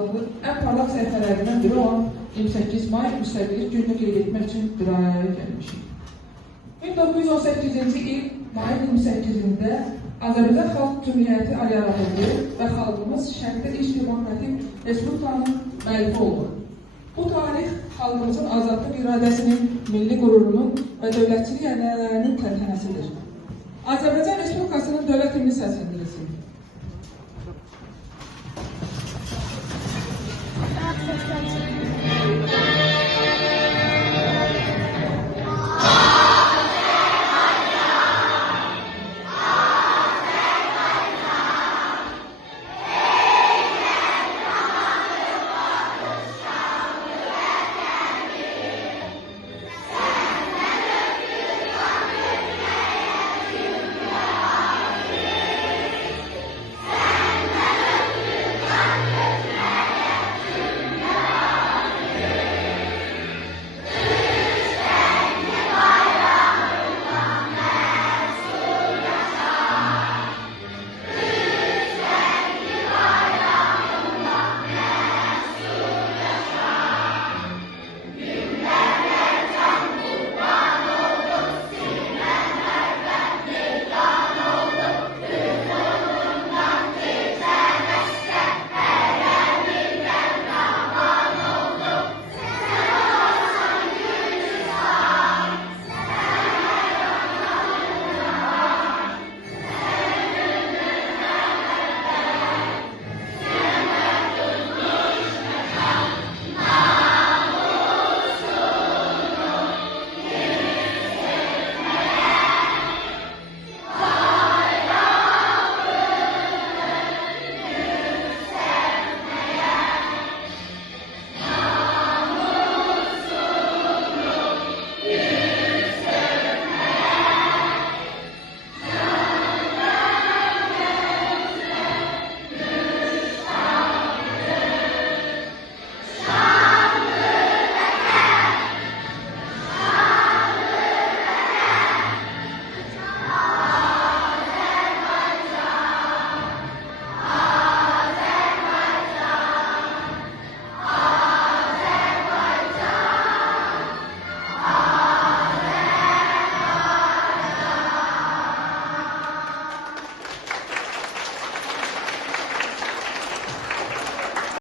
Ən parlaq səhifələrindən biri olan 28 may müstəqillik gününü qeyd etmək üçün bir araya gəlmişik. 1918-ci il mayın 28-də Azərbaycan Xalq Cümhuriyyəti yaradıldı və xalqımız Şərqdə İlk Demokratik Respublikanın müəllifi oldu. Bu tarix xalqımızın azadlıq iradəsinin, milli qürurunun və dövlətçilik ənənələrinin tərtənəsidir. Azərbaycan Respublikasının dövlət himni səsləndirilsin. Thank you.